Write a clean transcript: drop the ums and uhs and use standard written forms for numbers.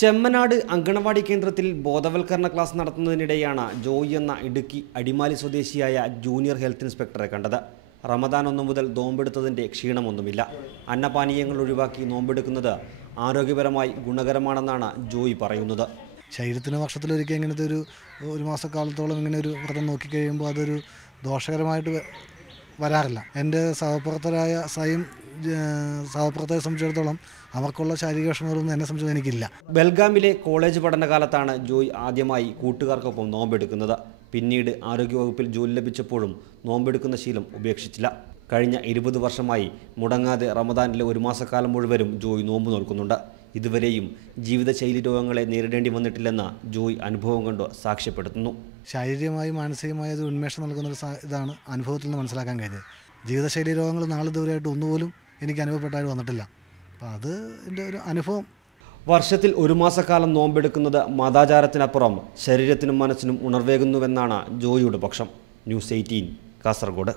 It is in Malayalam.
ചെമ്മനാട് അങ്കണവാടി കേന്ദ്രത്തിൽ ബോധവൽക്കരണ ക്ലാസ് നടത്തുന്നതിനിടെയാണ് ജോയി എന്ന ഇടുക്കി അടിമാലി സ്വദേശിയായ ജൂനിയർ ഹെൽത്ത് ഇൻസ്പെക്ടറെ കണ്ടത്. റമദാൻ 1 മുതൽ നോമ്പെടുത്തതിൻ്റെ ക്ഷീണമൊന്നുമില്ല. അന്നപാനീയങ്ങൾ ഒഴിവാക്കി നോമ്പെടുക്കുന്നത് ആരോഗ്യപരമായി ഗുണകരമാണെന്നാണ് ജോയി പറയുന്നത്. ശരീരത്തിന് വർഷത്തിലൊരിക്കൽ ഇങ്ങനത്തെ ഒരു മാസക്കാലത്തോളം ഇങ്ങനെ ഒരു വ്രതം നോക്കിക്കഴിയുമ്പോൾ അതൊരു ദോഷകരമായിട്ട് വരാറില്ല. എൻ്റെ സഹപ്രവർത്തകരെ സംബന്ധിച്ചിടത്തോളം അവർക്കുള്ള ശാരീരിക വിഷമങ്ങളൊന്നും എന്നെ സംബന്ധിച്ച് എനിക്കില്ല. ബെൽഗാമിലെ കോളേജ് പഠനകാലത്താണ് ജോയ് ആദ്യമായി കൂട്ടുകാർക്കൊപ്പം നോമ്പെടുക്കുന്നത്. പിന്നീട് ആരോഗ്യവകുപ്പിൽ ജോലി ലഭിച്ചപ്പോഴും നോമ്പെടുക്കുന്ന ശീലം ഉപേക്ഷിച്ചില്ല. കഴിഞ്ഞ 20 വർഷമായി മുടങ്ങാതെ റമദാനിലെ 1 മാസക്കാലം മുഴുവനും ജോയ് നോമ്പ് നോൽക്കുന്നുണ്ട്. ഇതുവരെയും ജീവിതശൈലി രോഗങ്ങളെ നേരിടേണ്ടി വന്നിട്ടില്ലെന്ന് ജോയ് അനുഭവം കൊണ്ട് സാക്ഷ്യപ്പെടുത്തുന്നു. ശാരീരികമായും മാനസികമായ ഒരു ഉന്മേഷം നൽകുന്ന ഇതാണ് അനുഭവത്തിൽ നിന്ന് മനസ്സിലാക്കാൻ കഴിഞ്ഞത്. ജീവിതശൈലി രോഗങ്ങൾ നാളിതുവരെയായിട്ട് ഒന്നുപോലും എനിക്ക് അനുഭവപ്പെട്ടായിട്ട് വന്നിട്ടില്ല. അപ്പോൾ അത് എൻ്റെ ഒരു അനുഭവം. വർഷത്തിൽ 1 മാസക്കാലം നോമ്പെടുക്കുന്നത് മതാചാരത്തിനപ്പുറം ശരീരത്തിനും മനസ്സിനും ഉണർവേകുന്നുവെന്നാണ് ജോയിയുടെ പക്ഷം. ന്യൂസ് 18 കാസർഗോഡ്.